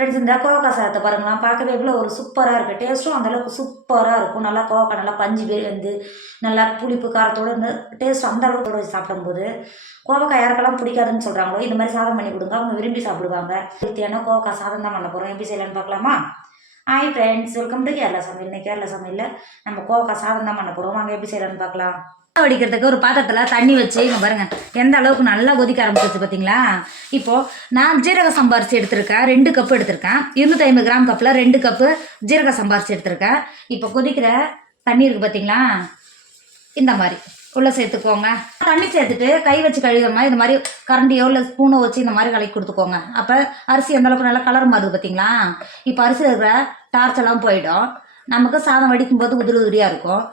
Friends இந்த கோவக்காய் சாதத்தை பாருங்களா, பார்க்கவே எவ்வளோ ஒரு சூப்பராக இருக்குது. டேஸ்ட்டும் அந்தளவுக்கு சூப்பராக இருக்கும். நல்லா கோவக்காய் நல்லா பஞ்சு வந்து நல்லா புளிப்பு காரத்தோடு இந்த டேஸ்ட் அந்த அளவுக்கு வச்சு சாப்பிடும்போது கோவக்காய் யாருக்கெல்லாம் பிடிக்காதுன்னு சொல்கிறாங்களோ இந்த மாதிரி சாதம் பண்ணி கொடுங்க, அவங்க விரும்பி சாப்பிடுவாங்க. ஹெல்த்தியான கோவக்காய் சாதம் தான் பண்ண போகிறோம். எப்படி செய்யலான்னு பார்க்கலாமா? Hi friends, welcome to Kerala சமையல். இன்னைக்கு கேரளா சமையலில் நம்ம கோவக்காய் சாதம் தான் பண்ண போகிறோம். வாங்க எப்படி செய்யலான்னு பார்க்கலாம். வடிக்கிறதுக்கு ஒரு பாத்திரத்தில் தண்ணி வச்சு இங்கே பாருங்கள் எந்த அளவுக்கு நல்லா கொதிக்க ஆரம்பிச்சிச்சு பார்த்தீங்களா. இப்போது நான் ஜீரக சம்பாரிச்சு எடுத்திருக்கேன், 2 கப்பு எடுத்திருக்கேன். 250 கிராம் கப்பில் 2 கப்பு ஜீரக சம்பாரிச்சு எடுத்திருக்கேன். இப்போ கொதிக்கிற தண்ணி இருக்குது பார்த்தீங்களா, இந்த மாதிரி உள்ளே சேர்த்துக்கோங்க. தண்ணி சேர்த்துட்டு கை வச்சு கழுகாமல் இந்த மாதிரி கரண்டியோ இல்லை ஸ்பூனோ வச்சு இந்த மாதிரி கலக்கி கொடுத்துக்கோங்க. அப்போ அரிசி எந்த அளவுக்கு நல்லா கலர் மாறுது பார்த்தீங்களா. இப்போ அரிசி இருக்கிற டார்ச்செல்லாம் போயிடும், நமக்கு சாதம் வடிக்கும் போது உதிரி உதிரியாக இருக்கும்.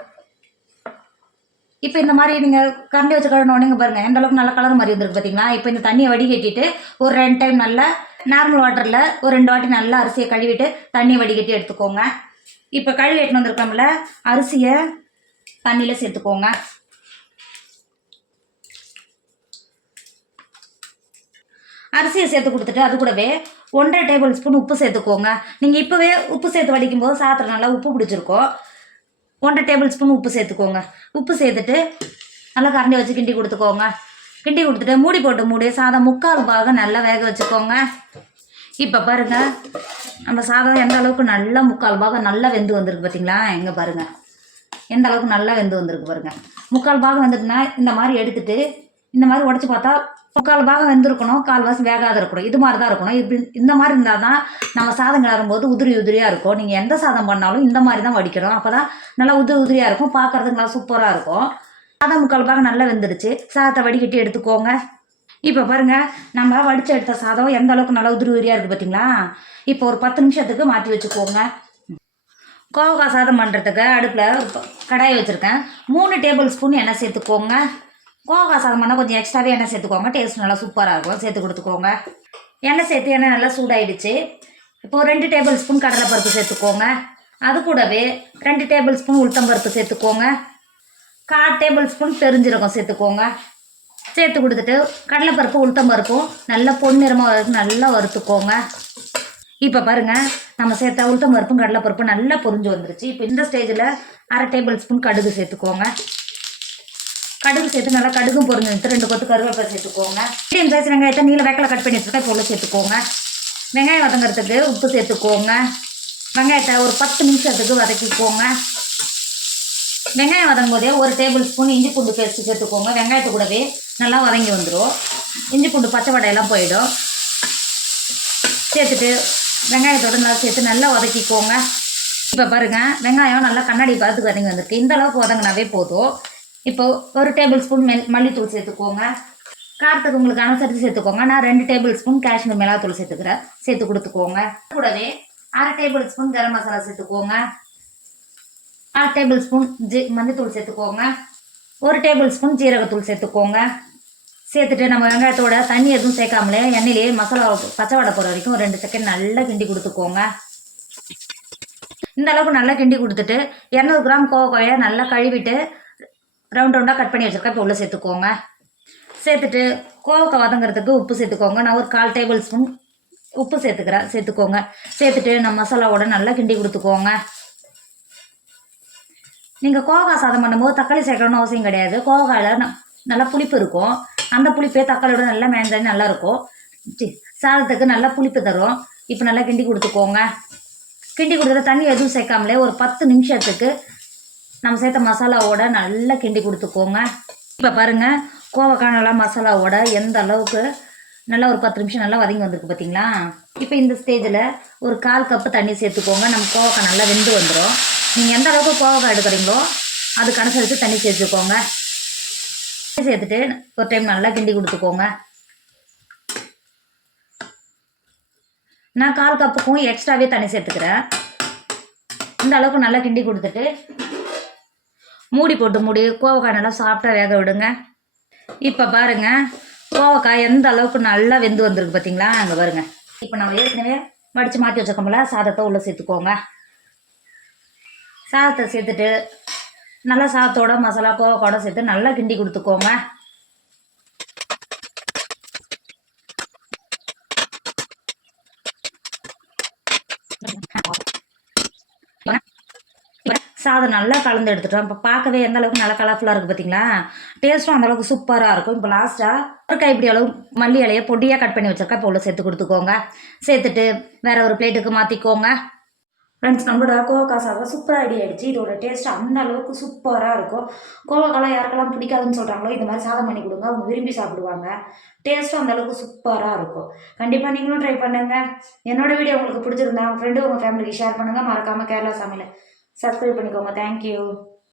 இப்போ இந்த மாதிரி நீங்கள் கரண்டி வச்சு கழுவினோடனே பாருங்கள் எந்த அளவுக்கு நல்லா கலர் மாதிரி வந்துருக்கு பார்த்தீங்களா. இப்போ இந்த தண்ணியை வடிகட்டிட்டு ஒரு 2 டைம் நல்லா நார்மல் வாட்டரில் ஒரு 2 வாட்டி நல்லா அரிசியை கழுவிட்டு தண்ணியை வடிகட்டி எடுத்துக்கோங்க. இப்போ கழுவி எட்டுன்னு வந்திருக்கோம்ல அரிசியை தண்ணியில் சேர்த்துக்கோங்க. அரிசியை சேர்த்து கொடுத்துட்டு அது கூடவே 1.5 டேபிள் ஸ்பூன் உப்பு சேர்த்துக்கோங்க. நீங்கள் இப்போவே உப்பு சேர்த்து வடிக்கும் போது சாதத்தில் நல்லா உப்பு பிடிச்சிருக்கோம். 1.5 டேபிள் ஸ்பூன் உப்பு சேர்த்துக்கோங்க. உப்பு சேர்த்துட்டு நல்லா கரண்டி வச்சு கிண்டி கொடுத்துக்கோங்க. கிண்டி கொடுத்துட்டு மூடி போட்டு மூடி சாதம் 3/4 பாகம் நல்லா வேக வச்சுக்கோங்க. இப்போ பாருங்கள் நம்ம சாதம் எந்த அளவுக்கு நல்லா 3/4 பாகம் நல்லா வெந்து வந்திருக்கு பார்த்தீங்களா. எங்கே பாருங்கள் எந்த அளவுக்கு நல்லா வெந்து வந்திருக்கு பாருங்கள். 3/4 பாகம் வந்துட்டுனா இந்த மாதிரி எடுத்துகிட்டு இந்த மாதிரி உடச்சி பார்த்தா 3/4 பாகம் வெந்திருக்கணும், 1/4 வேகாத இருக்கணும். இது மாதிரி தான் இருக்கணும். இப்படி இந்த மாதிரி இருந்தால் தான் நம்ம சாதம் கிளறும்போது உதிரி உதிரியாக இருக்கும். நீங்கள் எந்த சாதம் பண்ணாலும் இந்த மாதிரி தான் வடிக்கணும். அப்போ தான் நல்லா உதிரி உதிரியாக இருக்கும், பார்க்குறதுக்கு நல்லா சூப்பராக இருக்கும். சாதம் 3/4 பாகம் நல்லா வெந்துடுச்சு. சாதத்தை வடிகட்டி எடுத்துக்கோங்க. இப்போ பாருங்கள் நம்ம வடித்து எடுத்த சாதம் எந்த அளவுக்கு நல்லா உதிரி உதிரியாக இருக்குது பார்த்தீங்களா. இப்போ ஒரு 10 நிமிஷத்துக்கு மாற்றி வச்சுக்கோங்க. கோவக்காய் சாதம் பண்ணுறதுக்கு அடுப்பில் கடாயை வச்சுருக்கேன். 3 டேபிள் ஸ்பூன் எண்ணெய் சேர்த்துக்கோங்க. கோவக்காய் சாதம் பண்ணால் கொஞ்சம் எக்ஸ்ட்ராவே எண்ணெய் சேர்த்துக்கோங்க, டேஸ்ட் நல்லா சூப்பராக இருக்கும். சேர்த்து கொடுத்துக்கோங்க. எண்ணெய் சேர்த்து எண்ணெய் நல்லா சூடாயிடுச்சு. இப்போது 2 டேபிள் ஸ்பூன் கடலைப்பருப்பு சேர்த்துக்கோங்க. அது கூடவே 2 டேபிள் ஸ்பூன் உளுத்தம்பருப்பு சேர்த்துக்கோங்க. 1/4 டேபிள் ஸ்பூன் பெருஞ்சீரகம் சேர்த்துக்கோங்க. சேர்த்து கொடுத்துட்டு கடலைப்பருப்பு உளுத்தம்பருப்பும் நல்லா பொன்னிறமாக நல்லா வறுத்துக்கோங்க. இப்போ பாருங்கள் நம்ம சேர்த்த உளுத்தம்பருப்பும் கடலைப்பருப்பும் நல்லா பொரிஞ்சு வந்துருச்சு. இப்போ இந்த ஸ்டேஜில் 1/2 டேபிள் ஸ்பூன் கடுகு சேர்த்துக்கோங்க. கடுகு சேர்த்து நல்லா கடுகும் பொரிஞ்சு 2 கொத்து கருவேப்பிலை சேர்த்துக்கோங்க. மீடியம் சைஸ் வெங்காயத்தை நீல வேக்கில் கட் பண்ணி வச்சுருக்கா இப்போ சேர்த்துக்கோங்க. வெங்காயம் வதங்கிறதுக்கு உப்பு சேர்த்துக்கோங்க. வெங்காயத்தை ஒரு 10 நிமிஷத்துக்கு வதக்கிக்கோங்க. வெங்காயம் வதங்கும் போதே 1 டேபிள் ஸ்பூன் இஞ்சி பூண்டு பேஸ்ட்டு சேர்த்துக்கோங்க. வெங்காயத்தை கூடவே நல்லா வதங்கி வந்துடும். இஞ்சி பூண்டு பச்சை வடையெல்லாம் போயிடும். சேர்த்துட்டு வெங்காயத்தோடு நல்லா சேர்த்து நல்லா வதக்கிக்கோங்க. இப்போ பாருங்கள் வெங்காயம் நல்லா கண்ணாடி பார்த்து வதங்கி வந்திருக்கு. இந்த அளவுக்கு வதங்கினாவே போதும். இப்போது 1 டேபிள் ஸ்பூன் மல்லித்தூள் சேர்த்துக்கோங்க. காரத்துக்கு உங்களுக்கு அனுசரித்து சேர்த்துக்கோங்க. நான் 2 டேபிள் ஸ்பூன் காஷ்மீர் மிளகாத்தூள் சேர்த்துக்கிறேன், சேர்த்து கொடுத்துக்கோங்க. கூடவே 1/2 டேபிள் ஸ்பூன் கரம் மசாலா சேர்த்துக்கோங்க. 1/2 டேபிள் ஸ்பூன் மஞ்சத்தூள் சேர்த்துக்கோங்க. 1 டேபிள் ஸ்பூன் ஜீரகத்தூள் சேர்த்துக்கோங்க. சேர்த்துட்டு நம்ம வெங்காயத்தோட தண்ணி எதுவும் சேர்க்காமலே எண்ணெயிலேயே மசாலா பச்சை வடை போகிற வரைக்கும் 2 செகண்ட் நல்லா கிண்டி கொடுத்துக்கோங்க. இந்த அளவுக்கு நல்லா கிண்டி கொடுத்துட்டு 200 கிராம் கோவக்காயை நல்லா கழுவிட்டு ரவுண்டாக கட் பண்ணி வச்சுருக்கேன். இப்போ உள்ளே சேர்த்துக்கோங்க. சேர்த்துட்டு கோவக்காய் வதங்கிறதுக்கு உப்பு சேர்த்துக்கோங்க. நான் ஒரு 1/4 டேபிள் ஸ்பூன் உப்பு சேர்த்துக்கோங்க. சேர்த்துட்டு நம்ம மசாலாவோட நல்லா கிண்டி கொடுத்துக்கோங்க. நீங்கள் கோவக்காய் சாதம் பண்ணும்போது தக்காளி சேர்க்கணும்னு அவசியம் கிடையாது. கோவக்காயில் நல்லா புளிப்பு இருக்கும். அந்த புளிப்பே தக்காளியோட நல்லா மேஞ்சாலும் நல்லாயிருக்கும். சாதத்துக்கு நல்லா புளிப்பு தரும். இப்போ நல்லா கிண்டி கொடுத்துக்கோங்க. கிண்டி கொடுத்துட்டு தண்ணி எதுவும் சேர்க்காமலே ஒரு 10 நிமிஷத்துக்கு நம்ம சேர்த்த மசாலாவோட நல்லா கிண்டி கொடுத்துக்கோங்க. இப்போ பாருங்கள் கோவக்காய் நல்லா மசாலாவோட எந்த அளவுக்கு நல்லா ஒரு 10 நிமிஷம் நல்லா வதங்கி வந்திருக்கு பார்த்தீங்களா. இப்போ இந்த ஸ்டேஜில் ஒரு 1/4 கப்பு தண்ணி சேர்த்துக்கோங்க. நம்ம கோவக்காய் நல்லா வெந்து வந்துடும். நீங்கள் எந்த அளவுக்கு கோவக்காய் எடுக்கிறீங்களோ அதுக்கு அனுசரித்து தண்ணி சேர்த்துக்கோங்க. சேர்த்துட்டு ஒரு டைம் நல்லா கிண்டி கொடுத்துக்கோங்க. நான் 1/4 கப்புக்கும் எக்ஸ்ட்ராவே தண்ணி சேர்த்துக்கிறேன். இந்த அளவுக்கு நல்லா கிண்டி கொடுத்துட்டு மூடி போட்டு மூடி கோவக்காய் நல்லா சாஃப்டாக வேக விடுங்க. இப்போ பாருங்கள் கோவக்காய் எந்த அளவுக்கு நல்லா வெந்து வந்திருக்கு பார்த்தீங்களா. அங்கே பாருங்கள். இப்போ நம்ம ஏற்கனவே வடித்து மாற்றி வச்சுக்கோம்ல சாதத்தை உள்ளே சேர்த்துக்கோங்க. சாதத்தை சேர்த்துட்டு நல்லா சாதத்தோட மசாலா கோவக்காயோட சேர்த்து நல்லா கிண்டி கொடுத்துக்கோங்க. சாதம் நல்லா கலந்து எடுத்துட்டோம். இப்போ பார்க்கவே எந்த அளவுக்கு நல்லா கலர்ஃபுல்லாக இருக்குது பார்த்தீங்களா? டேஸ்ட்டும் அந்தளவுக்கு சூப்பராக இருக்கும். இப்போ லாஸ்ட்டாக ஒரு கைப்பிடி அளவு மல்லி இலையை பொடியாக கட் பண்ணி வச்சுருக்கா இப்போ உள்ள சேர்த்து கொடுத்துக்கோங்க. சேர்த்துட்டு வேறு ஒரு பிளேட்டுக்கு மாற்றிக்கோங்க. ஃப்ரெண்ட்ஸ், நம்மளோட கோவக்காய் சாதம் சூப்பராக ரெடி ஆகிடுச்சு. இதோட டேஸ்ட் அந்த அளவுக்கு சூப்பராக இருக்கும். கோவக்காலாம் யாருக்கெல்லாம் பிடிக்காதுன்னு சொல்கிறாங்களோ இந்த மாதிரி சாதம் பண்ணி கொடுங்க, அவங்க விரும்பி சாப்பிடுவாங்க. டேஸ்ட்டும் அந்த அளவுக்கு சூப்பராக இருக்கும். கண்டிப்பாக நீங்களும் ட்ரை பண்ணுங்கள். என்னோட வீடியோ உங்களுக்கு பிடிச்சிருந்தா உங்கள் ஃப்ரெண்டு உங்கள் ஃபேமிலிக்கு ஷேர் பண்ணுங்கள். மறக்காமல் கேரளா சமையலை சப்ஸ்கிரைப் பண்ணிக்கோங்க. தேங்க்யூ.